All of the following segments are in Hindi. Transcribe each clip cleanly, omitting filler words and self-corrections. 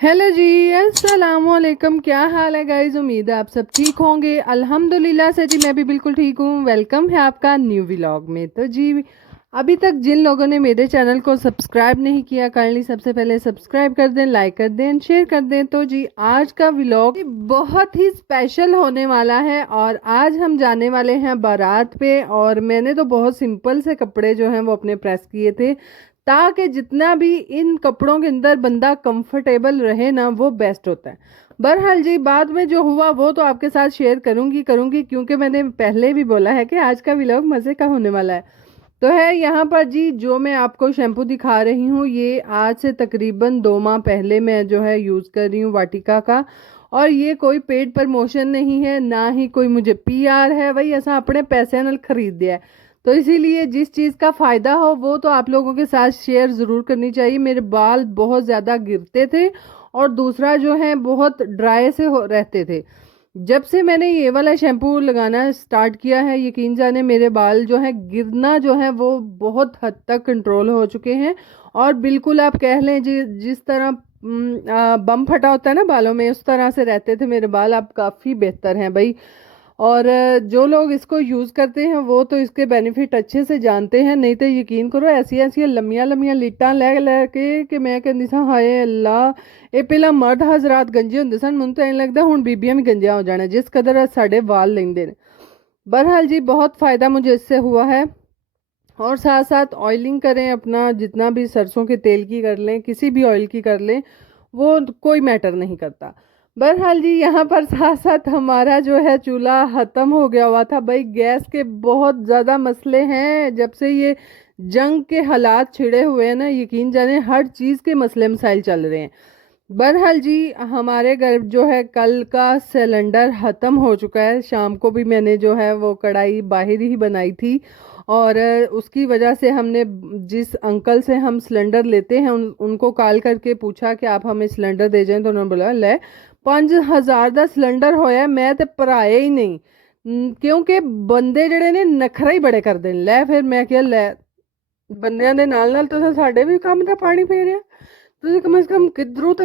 हेलो जी, अस्सलाम वालेकुम। क्या हाल है गाइज? उम्मीद है आप सब ठीक होंगे। अल्हम्दुलिल्लाह से जी मैं भी बिल्कुल ठीक हूँ। वेलकम है आपका न्यू व्लॉग में। तो जी अभी तक जिन लोगों ने मेरे चैनल को सब्सक्राइब नहीं किया, काइंडली सबसे पहले सब्सक्राइब कर दें, लाइक कर दें, शेयर कर दें। तो जी आज का व्लॉग बहुत ही स्पेशल होने वाला है और आज हम जाने वाले हैं बारात पे। और मैंने तो बहुत सिंपल से कपड़े जो हैं वो अपने प्रेस किए थे ताकि जितना भी इन कपड़ों के अंदर बंदा कंफर्टेबल रहे ना, वो बेस्ट होता है। बहरहाल जी बाद में जो हुआ वो तो आपके साथ शेयर करूंगी क्योंकि मैंने पहले भी बोला है कि आज का व्लॉग मज़े का होने वाला है। तो है यहाँ पर जी जो मैं आपको शैम्पू दिखा रही हूँ, ये आज से तकरीबन 2 माह पहले मैं जो है यूज़ कर रही हूँ वाटिका का। और ये कोई पेड प्रमोशन नहीं है, ना ही कोई मुझे पीआर है, वही ऐसा अपने पैसे नाल खरीद दिया है। तो इसीलिए जिस चीज़ का फ़ायदा हो वो तो आप लोगों के साथ शेयर ज़रूर करनी चाहिए। मेरे बाल बहुत ज़्यादा गिरते थे और दूसरा जो है बहुत ड्राई से हो रहते थे। जब से मैंने ये वाला शैम्पू लगाना स्टार्ट किया है, यकीन जाने मेरे बाल जो है गिरना जो है वो बहुत हद तक कंट्रोल हो चुके हैं। और बिल्कुल आप कह लें जिस तरह बम फटा होता है ना बालों में, उस तरह से रहते थे मेरे बाल। अब काफ़ी बेहतर हैं भाई। और जो लोग इसको यूज़ करते हैं वो तो इसके बेनिफिट अच्छे से जानते हैं, नहीं तो यकीन करो ऐसी ऐसी लम्मियां लम्मियां लीटां लै लै के कि मैं कहती सा हाय अल्लाह। ਇਹ ਪਹਿਲਾਂ ਮਰਦ ਹਜ਼ਰਾਤ ਗੰਜੇ ਹੁੰਦੇ ਸਨ, ਮੈਨੂੰ ਤਾਂ ਐਂ ਲੱਗਦਾ ਹੁਣ ਬੀਬੀਆਂ ਵੀ ਗੰਜਿਆਂ ਹੋ ਜਾਣਾ जिस कदर साढ़े वाल लेंदे ने। बहरहाल जी बहुत फ़ायदा मुझे इससे हुआ है। और साथ साथ ऑयलिंग करें अपना, जितना भी सरसों के तेल की कर लें, किसी भी ऑयल की कर लें, वो कोई मैटर नहीं करता। बहरहाल जी यहाँ पर साथ साथ हमारा जो है चूल्हा ख़त्म हो गया हुआ था भाई। गैस के बहुत ज़्यादा मसले हैं जब से ये जंग के हालात छिड़े हुए हैं ना, यकीन जाने हर चीज़ के मसले मसाइल चल रहे हैं। बहरहाल जी हमारे घर जो है कल का सिलेंडर ख़त्म हो चुका है। शाम को भी मैंने जो है वो कढ़ाई बाहर ही बनाई थी और उसकी वजह से हमने जिस अंकल से हम सिलेंडर लेते हैं उनको कॉल करके पूछा कि आप हमें सिलेंडर दे जाएं। तो उन्होंने बोला ले 5,000 का सिलेंडर होया, मैं तो भराया ही नहीं। क्योंकि बंदे जड़े ने नखरा ही बड़े करते हैं। लै फिर मैं क्या लै ਬੰਦਿਆਂ ਦੇ ਨਾਲ ਤੁਸੀਂ ਸਾਡੇ ਵੀ ਕੰਮ ਦਾ ਪਾਣੀ ਫੇਰਿਆ। ਤੁਸੀਂ कम से कम किधरों तो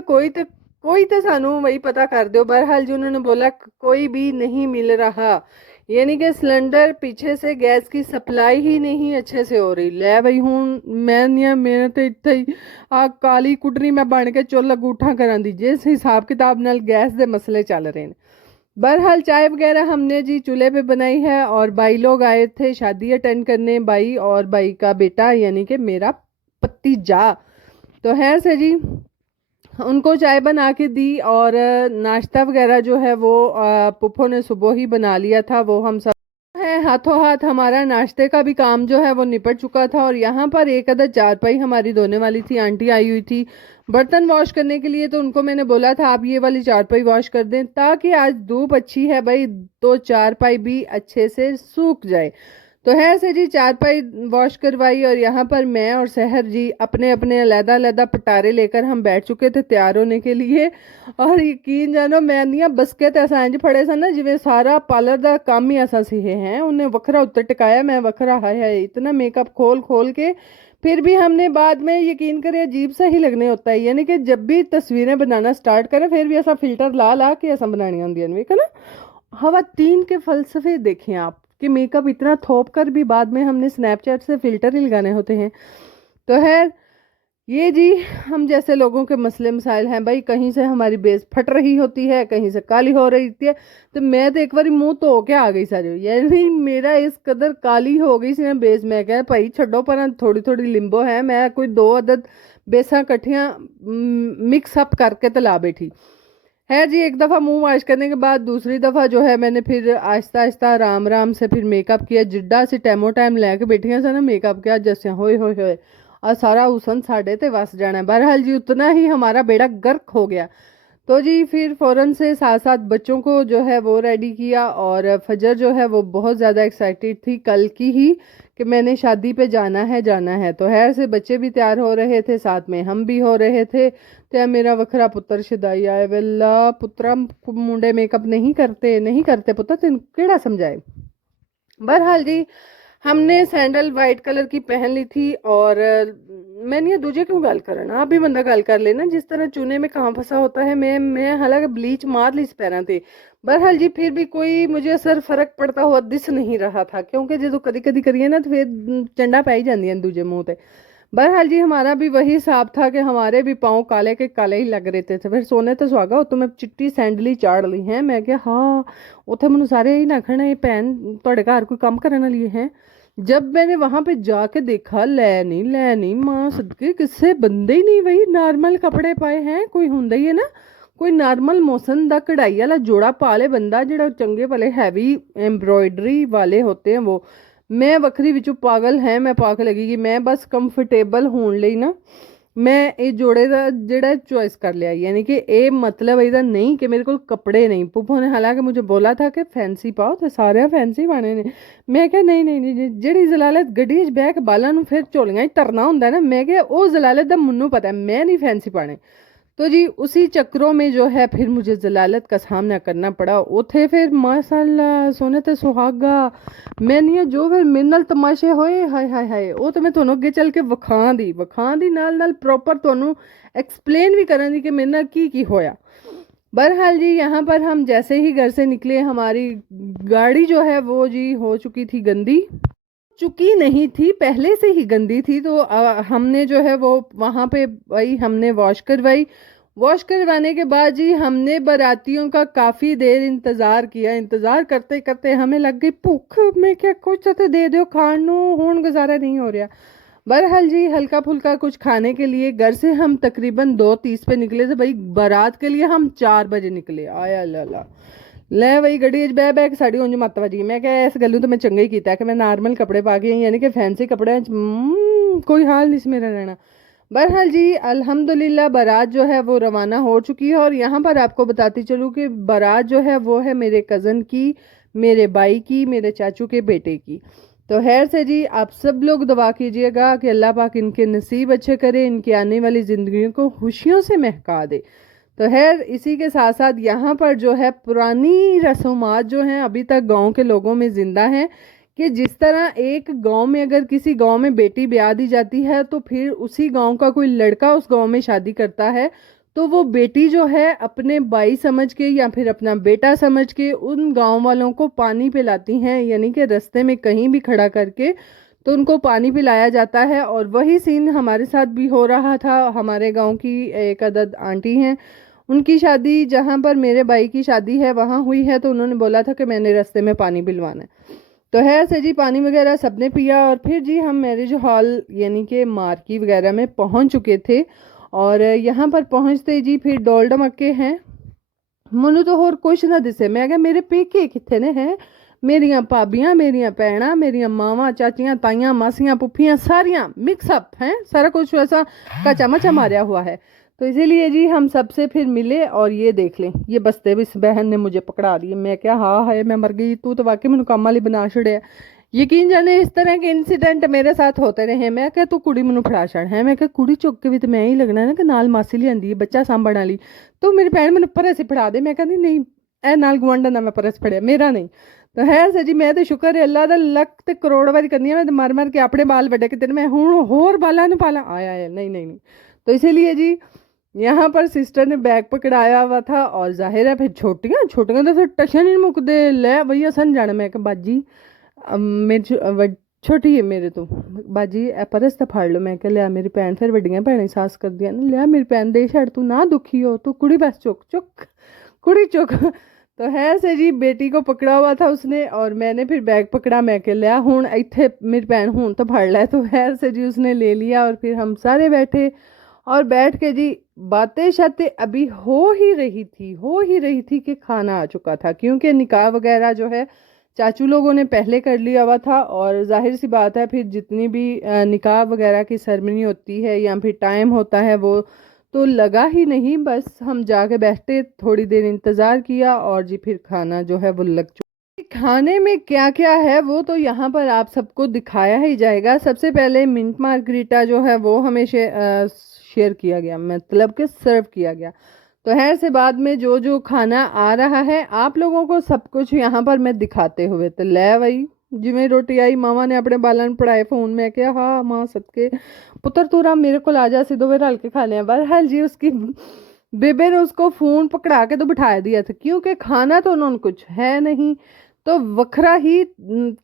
कोई तो सानू वही पता कर दो। बहरहाल जी उन्होंने बोला कोई भी नहीं मिल रहा, यानी कि सिलेंडर पीछे से गैस की सप्लाई ही नहीं अच्छे से हो रही। लै बई हूँ मैं तो इत्थे ही आ काली कुटरी मैं बन के चुल अंगूठा करा दी जिस हिसाब किताब नाल गैस के मसले चल रहे हैं। बहरहाल चाय वगैरह हमने जी चूल्हे पे बनाई है और भाई लोग आए थे शादी अटेंड करने, भाई और भाई का बेटा यानी कि मेरा भतीजा। तो है से जी उनको चाय बना के दी और नाश्ता वगैरह जो है वो पुप्पो ने सुबह ही बना लिया था। वो हम सब है हाथों हाथ हमारा नाश्ते का भी काम जो है वो निपट चुका था। और यहाँ पर एक अदर चारपाई हमारी धोने वाली थी, आंटी आई हुई थी बर्तन वॉश करने के लिए। तो उनको मैंने बोला था आप ये वाली चारपाई वॉश कर दें ताकि आज धूप अच्छी है भाई तो चारपाई भी अच्छे से सूख जाए। तो है से जी चारपाई वॉश करवाई और यहाँ पर मैं और सहर जी अपने अपने अलहदा अलहदा पटारे लेकर हम बैठ चुके थे तैयार होने के लिए। और यकीन जानो मैं नहीं बसके तो ऐसा इंज फड़े सन ना जिवें सारा पार्लर का काम ही ऐसा सीहे हैं। उन्हें वखरा उत्तर टिकाया, मैं वखरा। हाय हाय इतना मेकअप खोल खोल के फिर भी हमने बाद में यकीन करें अजीब सा ही लगने होता है। यानी कि जब भी तस्वीरें बनाना स्टार्ट करें फिर भी ऐसा फिल्टर ला ला के ऐसा बनानी होंगी है ना। हवा तीन के फलसफे देखें आप कि मेकअप इतना थोप कर भी बाद में हमने स्नैपचैट से फिल्टर ही लगाने होते हैं। तो है ये जी हम जैसे लोगों के मसले मसाइल हैं भाई। कहीं से हमारी बेस फट रही होती है, कहीं से काली हो रही होती है। तो मैं तो एक बार मुंह धो के आ गई सारी, यानी मेरा इस कदर काली हो गई सी ना बेस। मैं क्या भाई छड्डो पर थोड़ी थोड़ी लिंबो है, मैं कोई 2 अदद बेसा कट्ठियां मिक्स अप करके तो ला बैठी है जी। एक दफ़ा मुंह वॉश करने के बाद दूसरी दफ़ा जो है मैंने फिर आहिस्ता आहिस्ता आराम आराम से फिर मेकअप किया। जिड्डा सी टाइमो टाइम लैके बैठियां सा ना मेकअप किया जैसे होए होए होए और सारा हुसन साढ़े ते वस जाना है। बहरहाल जी उतना ही हमारा बेड़ा गर्क हो गया। तो जी फिर फ़ौरन से साथ साथ बच्चों को जो है वो रेडी किया और फजर जो है वो बहुत ज़्यादा एक्साइटेड थी कल की ही कि मैंने शादी पे जाना है जाना है। तो है से बच्चे भी तैयार हो रहे थे, साथ में हम भी हो रहे थे। तो मेरा वखरा पुत्र शदाई आए वेला पुत्रा मुंडे मेकअप नहीं करते नहीं करते पुत्र तेन केड़ा समझाए। बहरहाल जी हमने सैंडल वाइट कलर की पहन ली थी और मैंने ये दूजे क्यों गल करना, आप भी बंदा गल कर लेना, जिस तरह चूने में कहाँ फंसा होता है। मैं हालांकि ब्लीच मार ली इस पैरों पे, बहरहाल जी फिर भी कोई मुझे असर फर्क पड़ता हुआ दिस नहीं रहा था, क्योंकि जो कदी कदी करिए ना तो फिर चंडा पै ही जांदियां दूजे मुंह पे। बहरहाल जी हमारा भी वही हिसाब था कि हमारे भी पाँव काले के काले ही लग रहे थे। फिर सोने तो सुहागा तो मैं चिट्टी सैंडली चाड़ ली है। मैं क्या हाँ उथे मैनू सारे ही आखना ये भैन तुहाडे घर कोई काम करने वाली है। जब मैंने वहां पे जाके देखा, ले नहीं मां सदके किसे बंदे ही नहीं, वही नॉर्मल कपड़े पाए हैं, कोई हुंदा ही है ना कोई नॉर्मल मौसम दा कढ़ाई वाला जोड़ा पा ले बंदा, जेड़ा चंगे भले हैवी एम्ब्रॉयडरी वाले होते हैं वो। मैं वखरी विचों पागल है, मैं पाक लगी कि मैं बस कंफर्टेबल होने ਲਈ ना मैं ये जोड़े का जेड़ा चॉइस कर लिया। यानी कि ये मतलब ਇਹਦਾ नहीं कि मेरे को कपड़े नहीं। पुप्पो ने हालांकि मुझे बोला था कि फैंसी पाओ तो सारे फैंसी पाने ने। मैं क्या नहीं नहीं नहीं जेड़ी जलालत गड्डी च बैठ के बालां नूं फिर झोलियां च तरना हुंदा ना, मैं क्या वो जलालत दा मैनूं पता है, मैं नहीं फैंसी पाने। तो जी उसी चक्रों में जो है फिर मुझे जलालत का सामना करना पड़ा। उथे फिर माशाल्लाह सोने ते सुहागा मैंने जो फिर मेरे नाल तमाशे होए, हाय हाय हाय वो तो मैं ਤੁਹਾਨੂੰ ਅੱਗੇ ਚੱਲ ਕੇ ਵਿਖਾਂ ਦੀ ਨਾਲ प्रॉपर ਤੁਹਾਨੂੰ एक्सप्लेन भी ਕਰਨ ਦੀ कि मेरे नाल की होया। बहरहाल जी यहाँ पर हम जैसे ही घर से निकले हमारी गाड़ी जो है वो जी हो चुकी थी गंदी, चुकी नहीं थी पहले से ही गंदी थी। तो हमने जो है वो वहाँ पे वही हमने वॉश करवाई। वॉश करवाने के बाद जी हमने बारातियों का काफ़ी देर इंतज़ार किया। इंतज़ार करते करते हमें लग गई भूख, में क्या कुछ तो दे दो खान नू, हुण गुजारा नहीं हो रहा। बहरहाल जी हल्का फुल्का कुछ खाने के लिए घर से हम तकरीबन 2:30 पे निकले थे। भाई बारात के लिए हम 4 बजे निकले। आया ला ਲੈ ਬਈ ਗੱਡੀ 'ਚ ਬਹਿ ਬਹਿ ਕੇ ਸਾਡੀ ਉਂਝ ਮੱਤ ਵੱਜ ਗਈ। ਮੈਂ ਕਿਹਾ ਇਸ ਗੱਲੋਂ ਤਾਂ ਮੈਂ ਚੰਗਾ ਹੀ ਕੀਤਾ ਕਿ मैं नॉर्मल कपड़े पा के आई, यानी कि फैंसी कपड़े कोई हाल नहीं मेरा रहना। बहरहाल जी अल्हम्दुलिल्लाह बारात जो है वो रवाना हो चुकी है। और यहाँ पर आपको बताती चलूँ कि बारात जो है वो है मेरे कज़न की, मेरे भाई की, मेरे चाचू के बेटे की। तो खैर से जी आप सब लोग दुआ कीजिएगा कि अल्लाह पाक इनके नसीब अच्छे करे, इनकी आने वाली ज़िंदगी को खुशियों से महका दे। तो खैर इसी के साथ साथ यहाँ पर जो है पुरानी रस्मात जो हैं अभी तक गांव के लोगों में ज़िंदा हैं, कि जिस तरह एक गांव में अगर किसी गांव में बेटी ब्याह दी जाती है तो फिर उसी गांव का कोई लड़का उस गांव में शादी करता है, तो वो बेटी जो है अपने भाई समझ के या फिर अपना बेटा समझ के उन गांव वालों को पानी पिलाती हैं, यानी कि रास्ते में कहीं भी खड़ा करके तो उनको पानी पिलाया जाता है। और वही सीन हमारे साथ भी हो रहा था। हमारे गांव की एक अदद आंटी हैं, उनकी शादी जहाँ पर मेरे भाई की शादी है वहाँ हुई है, तो उन्होंने बोला था कि मैंने रास्ते में पानी पिलवाना है। तो खैर से जी पानी वगैरह सबने पिया और फिर जी हम मैरिज हॉल यानी कि मार्की वगैरह में पहुँच चुके थे। और यहाँ पर पहुँचते जी फिर डोल डमक्के हैं, मनु तो होर कुछ ना दिसे। मैं क्या मेरे पेके कितने ने हैं, मेरिया भाबियां, मेरिया भैन, मेरिया मावां, चाचियां, ताइयां, मासियां, पुफियां सारियां मिक्सअप हैं, सारा कुछ ऐसा कचा मचा मारा हुआ है। तो इसीलिए जी हम सबसे फिर मिले और ये देख लें ये बस्ते भी इस बहन ने मुझे पकड़ा दिए। मैं क्या हाँ है मैं मर गई, तू तो वाकई मैनू काम वाली बना छड़िया। यकीन जाने इस तरह के इंसीडेंट मेरे साथ होते रहे। मैं क्या तू कुड़ी मैनू फड़ा छड़ है, मैं क्या कुड़ी चुक के भी तो मैं ही लगना है ना कि नाल मासी लियांदी है बच्चा सांभण वाली, तो मेरी भैन मैनू परस ही फड़ा दे। मैं कहती नहीं ए नाल गुआंढन दा मैं परस फड़िया मेरा नहीं। तो खैर से जी मैं तो शुक्र है अल्लाह दा लख ते करोड़ बारी करनी है, मैं तो मर के अपने बाल वड्डे किते मैं हूँ होर बालां नूं पाला आया है नहीं। तो इसीलिए जी यहाँ पर सिस्टर ने बैग पकड़ाया हुआ था और जाहिर है फिर छोटियाँ छोटियाँ तो फिर टशन ही मुकदे ले भैया सन जाना। मैं कि बाजी मेरी छोटी है मेरे तो बाजी ए परस तो फाड़ लो। मैं क्या लिया मेरी भैन फिर वड्डियां भैनें सास कर दिया ना, लिया मेरी भैन दे छड़ तू ना दुखी हो, तू कुड़ी बस चुक चुक कुड़ी चुक। तो है से जी बेटी को पकड़ा हुआ था उसने और मैंने फिर बैग पकड़ा। मैं के लिया हूँ इतने मेरी भैन हूँ तो फड़ लै। तो है से जी उसने ले लिया और फिर हम सारे बैठे और बैठ के जी बातें शातें अभी हो ही रही थी कि खाना आ चुका था, क्योंकि निकाह वगैरह जो है चाचू लोगों ने पहले कर लिया हुआ था। और जाहिर सी बात है फिर जितनी भी निकाह वगैरह की सेरेमनी होती है या फिर टाइम होता है वो तो लगा ही नहीं। बस हम जाके बैठे थोड़ी देर इंतज़ार किया और जी फिर खाना जो है वो लग चुका। खाने में क्या क्या है वो तो यहाँ पर आप सबको दिखाया ही जाएगा। सबसे पहले मिंट मार्गरीटा जो है वो हमें शेयर किया गया, मतलब कि सर्व किया गया। तो खैर से बाद में जो जो खाना आ रहा है आप लोगों को सब कुछ यहाँ पर मैं दिखाते हुए तो ले भाई जिवें रोटी आई मामा ने अपने बालां नूं पढ़ाए फोन। मैं क्या हाँ मां सदके पुत्र तू राम मेरे को आ जा, सी दोवें रल के खा लें। बहरहाल जी उसकी बेबे ने उसको फोन पकड़ा के तो बिठा दिया था, क्योंकि खाना तो उन्होंने कुछ है नहीं। तो वखरा ही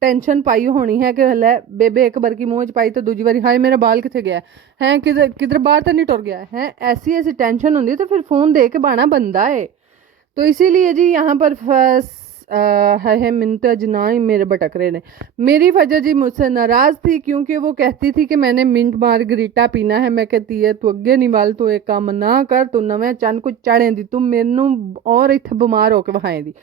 टेंशन पाई होनी है कि लै बेबे एक बार की मुंह च पाई तो दूजी बारी हाय मेरा बाल किथे गया है, किधर किधर बाहर तो नहीं टुर गया है। ऐसी ऐसी टेंशन होंगी तो फिर फोन दे के बहाना बनता है। तो इसीलिए जी यहाँ पर है मिनट जना ही मेरे भटक रहे ने। मेरी वजह जी मुझसे नाराज़ थी क्योंकि वो कहती थी कि मैंने मिंट मार्गरीटा पीना है। मैं कहती है तू अगे नहीं वाल, तू एक काम ना कर, तू नवे चन कुछ चाड़े दी, तू मैनू और इतने बीमार होके वहाए दी।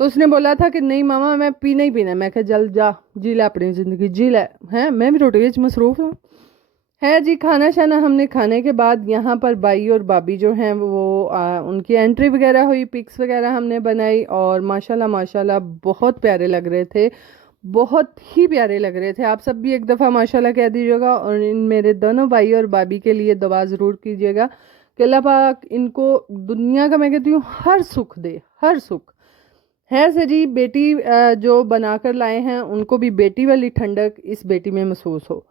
तो उसने बोला था कि नहीं मामा मैं पीना ही पीना। मैं कहा जल जा जी ले अपनी ज़िंदगी जी ले। हैं मैं भी रोटी में मसरूफ़ हूँ। है जी खाना शाना हमने खाने के बाद यहाँ पर बाई और बाबी जो हैं वो उनकी एंट्री वगैरह हुई, पिक्स वगैरह हमने बनाई और माशाल्लाह माशाल्लाह बहुत प्यारे लग रहे थे, बहुत ही प्यारे लग रहे थे। आप सब भी एक दफ़ा माशाल्लाह कह दीजिएगा और इन मेरे दोनों भाई और बाबी के लिए दुआ ज़रूर कीजिएगा कि अल्लाह पाक इनको दुनिया का मैं कहती हूँ हर सुख दे, हर सुख। है से जी बेटी जो बनाकर लाए हैं उनको भी बेटी वाली ठंडक इस बेटी में महसूस हो।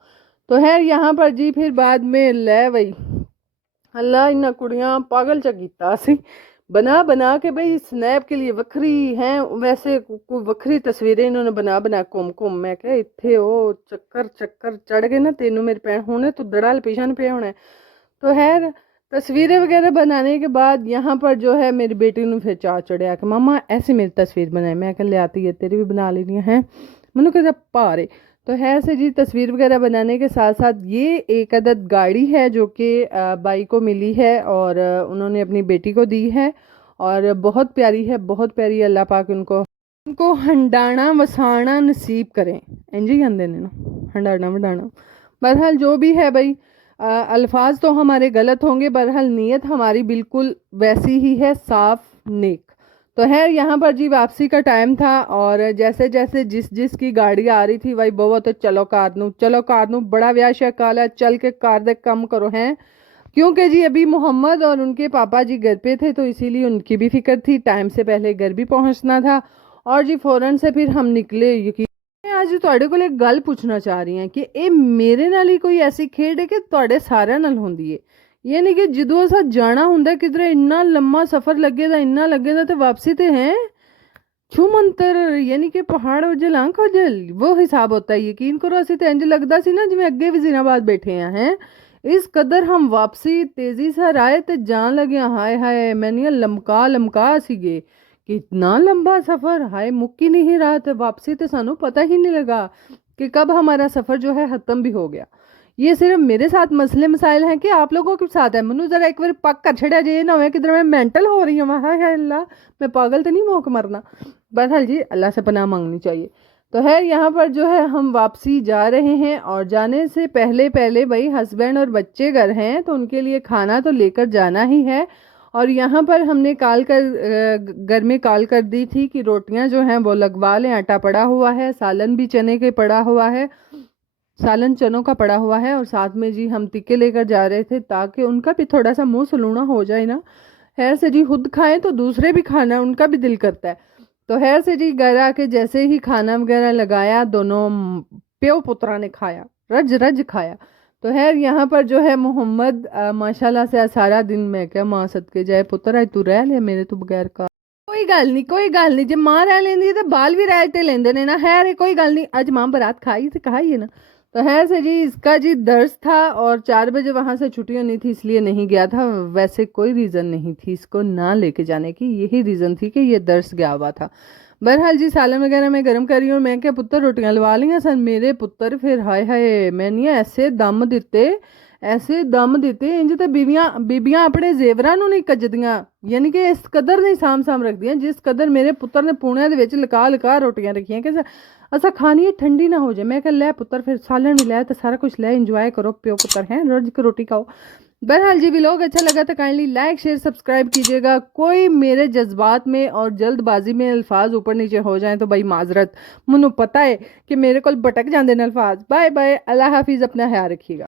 तो है यहाँ पर जी फिर बाद में लै वही अल्लाह इन्ना कुड़ियाँ पागल च कीता सी बना बना के भाई स्नैप के लिए वक्री हैं, वैसे कोई वक्री तस्वीरें इन्होंने बना बना घुम घुम। मैं क्या इत्थे ओ चक्कर चक्कर चढ़ गए ना तेनू मेरी भैन होने तो दड़ाल पिछन पे होना है। तो है तस्वीरें वगैरह बनाने के बाद यहाँ पर जो है मेरी बेटी ने फिर चाह चढ़िया कि मामा ऐसी मेरी तस्वीर बनाए। मैं कल ले आती है तेरी भी बना लेनी है मैनू कहता पारे। तो है से जी तस्वीर वगैरह बनाने के साथ साथ ये एक अदद गाड़ी है जो कि बाई को मिली है और उन्होंने अपनी बेटी को दी है और बहुत प्यारी है, बहुत प्यारी। अल्लाह पाक उनको हंडाना वसाना नसीब करें। इंजी कहते ने ना हंडाना वडाना। बहरहाल जो भी है भाई अल्फाज तो हमारे गलत होंगे, बहरहाल नीयत हमारी बिल्कुल वैसी ही है, साफ नेक। तो है यहाँ पर जी वापसी का टाइम था और जैसे जैसे जिस की गाड़ी आ रही थी वही बो तो चलो कार नू बड़ा व्याह शह काला चल के कार दे कम करो हैं। क्योंकि जी अभी मोहम्मद और उनके पापा जी घर पे थे तो इसीलिए उनकी भी फिक्र थी, टाइम से पहले घर भी पहुंचना था। और जी फौरन से फिर हम निकले। यकीन मैं आज ਤੁਹਾਡੇ ਕੋਲ एक गल पूछना चाह रही हैं कि ये मेरे नाल ही कोई ऐसी खेड है कि ਤੁਹਾਡੇ ਸਾਰਿਆਂ ਨਾਲ ਹੁੰਦੀ है। यानी कि ਜਦੋਂ असा जाना ਹੁੰਦਾ किधरे इन्ना लम्मा सफ़र लगे दा इन्ना लगे दा तो वापसी तो है छू मंतर यानी कि पहाड़ उजल आंख उजल वो हिसाब होता है। यकीन करो असं तो इंज लगता सी ना जिवें अगे वजीराबाद बैठे हैं। इस कदर हम वापसी तेजी से आए तो जान लगे हाय हाय मैंने लमका लमका सी गए कितना लंबा सफ़र हाय मुक्की नहीं रहा था। वापसी तो सानू पता ही नहीं लगा कि कब हमारा सफ़र जो है ख़त्म भी हो गया। ये सिर्फ मेरे साथ मसले मसाइल हैं कि आप लोगों के साथ है। मनु जरा एक बार पक कर छड़िया जे ना हो किधर मैं मेंटल हो रही हूँ। हाय हाय अल्लाह मैं पागल तो नहीं मौक मरना। बहरहाल जी अल्लाह से पनाह मांगनी चाहिए। तो है यहाँ पर जो है हम वापसी जा रहे हैं और जाने से पहले पहले भाई हस्बैंड और बच्चे घर हैं तो उनके लिए खाना तो लेकर जाना ही है। और यहाँ पर हमने कॉल कर घर में कॉल कर दी थी कि रोटियां जो हैं वो लगवा लें, आटा पड़ा हुआ है, सालन भी चने के पड़ा हुआ है, सालन चनों का पड़ा हुआ है और साथ में जी हम टिक्के लेकर जा रहे थे ताकि उनका भी थोड़ा सा मुंह सलूना हो जाए ना। खैर से जी खुद खाएं तो दूसरे भी खाना उनका भी दिल करता है। तो खैर से जी घर आके जैसे ही खाना वगैरह लगाया दोनों प्यो पुत्रा ने खाया, रज रज खाया। तो खैर यहाँ पर जो है मोहम्मद माशाल्लाह से सारा दिन मैं क्या मां सदके जाए पुत्र है तू रह ले मेरे तो बगैर का कोई गल नहीं जे मां रह लेंदी तो बाल भी रह ते लेंदे ने ना। खैर कोई गल नहीं अज मां बारात खाई तो खाई है ना। तो है से जी इसका जी दर्स था और 4 बजे वहाँ से छुट्टी होनी थी इसलिए नहीं गया था। वैसे कोई रीज़न नहीं थी इसको ना लेके जाने की, यही रीज़न थी कि ये दर्स गया हुआ था। बहरहाल जी सालन वगैरह मैं गर्म कर रही हूँ। मैं क्या पुत्र रोटियां लवा लियाँ सन मेरे पुत्र फिर हाय हाय मैंने ऐसे दम दिते इंज तो बीबियां अपने जेवरां नूं नहीं कजदियां। यानी कि इस कदर नहीं साम रखदियां जिस कदर मेरे पुत्र ने पुणे दे विच लका लका रोटियां रखियां कि असा खानी ठंडी ना हो जाए। मैं कह लै पुत्र फिर सालन भी लै तो सारा कुछ लै इंजॉय करो प्यो पुत्र हैं रोज की रोटी खाओ। बहरहाल जी व्लॉग अच्छा लगा तो काइंडली लाइक शेयर सब्सक्राइब कीजिएगा। कोई मेरे जज्बात में और जल्दबाजी में अल्फाज ऊपर नीचे हो जाएं तो भाई माजरत, मुझे पता है कि मेरे को भटक जाते हैं अल्फाज। बाय बाय, अल्लाह हाफिज़, अपना ख्याल रखिएगा।